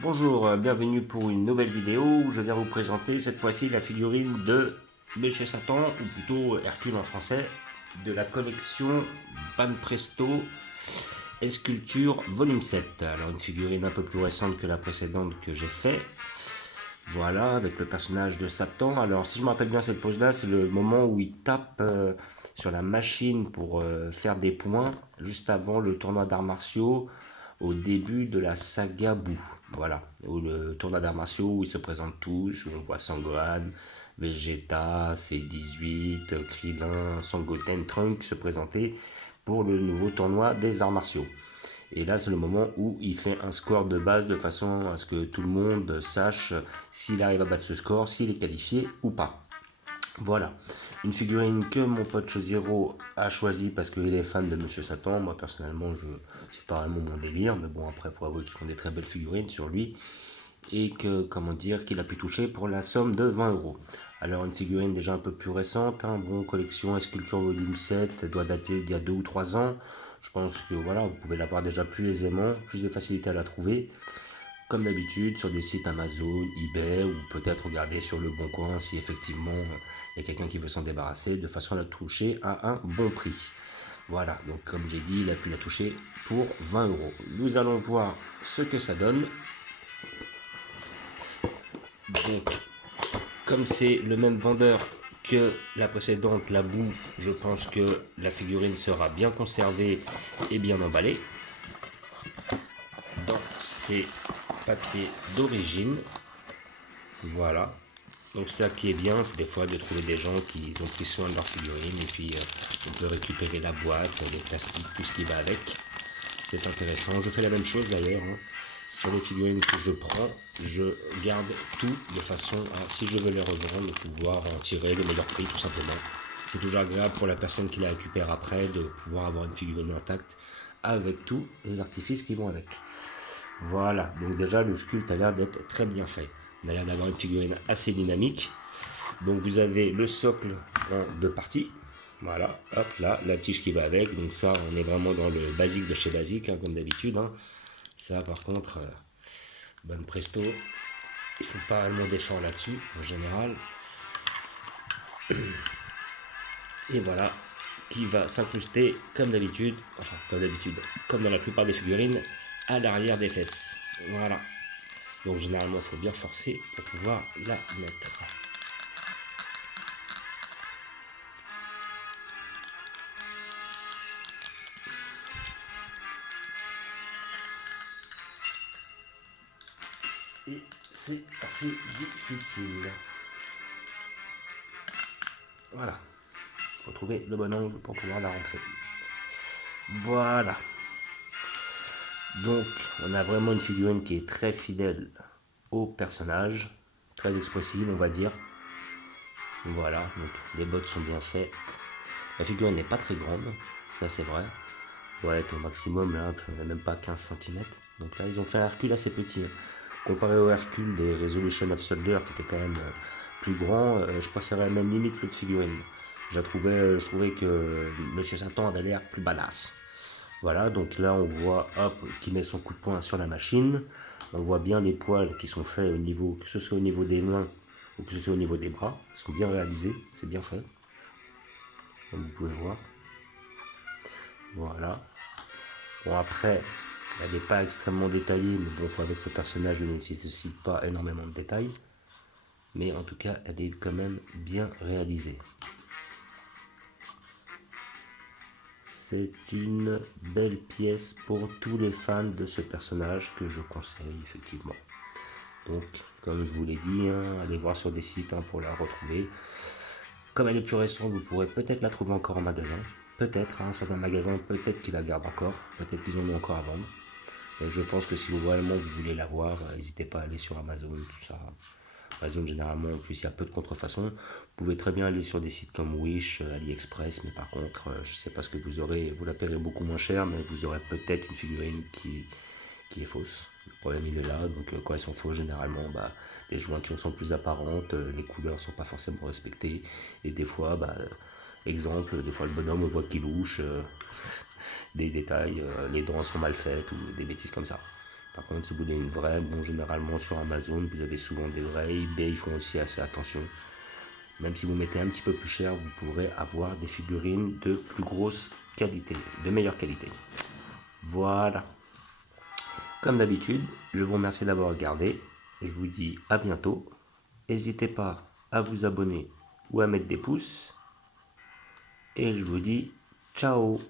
Bonjour, bienvenue pour une nouvelle vidéo où je viens vous présenter cette fois-ci la figurine de Monsieur Satan, ou plutôt Hercule en français, de la collection Banpresto Esculture Volume 7. Alors une figurine un peu plus récente que la précédente que j'ai fait. Voilà, avec le personnage de Satan. Alors si je me rappelle bien cette pose-là, c'est le moment où il tape sur la machine pour faire des points, juste avant le tournoi d'arts martiaux au début de la saga Boo. Voilà, où le tournoi d'arts martiaux où ils se présentent tous, où on voit Sangohan, Vegeta, C18, Krillin, Sangoten, Trunks se présenter pour le nouveau tournoi des arts martiaux. Et là, c'est le moment où il fait un score de base de façon à ce que tout le monde sache s'il arrive à battre ce score, s'il est qualifié ou pas. Voilà, une figurine que mon pote Choziro a choisi parce qu'il est fan de Monsieur Satan. Moi personnellement, c'est pas vraiment mon délire, mais bon après, il faut avouer qu'ils font des très belles figurines sur lui et que, comment dire, qu'il a pu toucher pour la somme de 20 euros. Alors une figurine déjà un peu plus récente, hein, bon, collection Sculpture Volume 7, doit dater d'il y a 2 ou 3 ans. Je pense que voilà, vous pouvez l'avoir déjà plus aisément, plus de facilité à la trouver. Comme d'habitude, sur des sites Amazon, eBay, ou peut-être regarder sur le Bon Coin si effectivement il y a quelqu'un qui veut s'en débarrasser, de façon à la toucher à un bon prix. Voilà, donc comme j'ai dit, il a pu la toucher pour 20 euros. Nous allons voir ce que ça donne. Donc, comme c'est le même vendeur que la précédente, la boue, je pense que la figurine sera bien conservée et bien emballée dans ses papiers d'origine. Voilà. Donc ça qui est bien, c'est des fois de trouver des gens qui ont pris soin de leur figurine et puis on peut récupérer la boîte, les plastiques, tout ce qui va avec. C'est intéressant. Je fais la même chose d'ailleurs, hein. Sur les figurines que je prends, je garde tout de façon à, si je veux les revendre, de pouvoir en tirer le meilleur prix tout simplement. C'est toujours agréable pour la personne qui la récupère après de pouvoir avoir une figurine intacte avec tous les artifices qui vont avec. Voilà, donc déjà le sculpte a l'air d'être très bien fait. On a l'air d'avoir une figurine assez dynamique. Donc vous avez le socle en deux parties. Voilà, hop là, la tige qui va avec. Donc ça, on est vraiment dans le basique de chez basique, hein, comme d'habitude, hein. Ça par contre, bonne presto. Il faut pas vraiment d'effort là-dessus, en général. Et voilà, qui va s'incruster comme d'habitude, enfin comme d'habitude, comme dans la plupart des figurines, à l'arrière des fesses. Voilà. Donc généralement, il faut bien forcer pour pouvoir la mettre. Et c'est assez difficile. Voilà. Il faut trouver le bon angle pour pouvoir la rentrer. Voilà. Donc, on a vraiment une figurine qui est très fidèle au personnage, très expressive, on va dire. Voilà, donc les bottes sont bien faites. La figurine n'est pas très grande, ça c'est vrai. Elle doit être au maximum, là, même pas 15 cm. Donc là, ils ont fait un Hercule assez petit, hein. Comparé au Hercule des Resolution of Soldier, qui était quand même plus grand, je préférais même limite l'autre figurine. Je trouvais que Monsieur Satan avait l'air plus badass. Voilà, donc là on voit hop qui met son coup de poing sur la machine. On voit bien les poils qui sont faits au niveau, que ce soit au niveau des mains ou que ce soit au niveau des bras. Ils sont bien réalisés, c'est bien fait. Comme vous pouvez voir. Voilà. Bon après, elle n'est pas extrêmement détaillée, mais bon, avec le personnage, je ne nécessite pas énormément de détails. Mais en tout cas, elle est quand même bien réalisée. C'est une belle pièce pour tous les fans de ce personnage que je conseille effectivement. Donc, comme je vous l'ai dit, hein, allez voir sur des sites, hein, pour la retrouver. Comme elle est plus récente, vous pourrez peut-être la trouver encore en magasin. Peut-être, hein, certains magasins, peut-être qu'ils la gardent encore. Peut-être qu'ils en ont encore à vendre. Et je pense que si vous vraiment vous voulez la voir, n'hésitez pas à aller sur Amazon, tout ça. Amazon, généralement, en plus, il y a peu de contrefaçons. Vous pouvez très bien aller sur des sites comme Wish, AliExpress, mais par contre, je ne sais pas ce que vous aurez. Vous la paierez beaucoup moins cher, mais vous aurez peut-être une figurine qui est fausse. Le problème, il est là. Donc, quand elles sont fausses, généralement, les jointures sont plus apparentes, les couleurs sont pas forcément respectées. Et des fois, exemple, des fois, le bonhomme, on voit qu'il louche, des détails, les dents sont mal faites ou des bêtises comme ça. Par contre, si vous voulez une vraie, bon, généralement sur Amazon, vous avez souvent des vrais. eBay, ils font aussi assez attention. Même si vous mettez un petit peu plus cher, vous pourrez avoir des figurines de plus grosse qualité, de meilleure qualité. Voilà. Comme d'habitude, je vous remercie d'avoir regardé. Je vous dis à bientôt. N'hésitez pas à vous abonner ou à mettre des pouces. Et je vous dis ciao.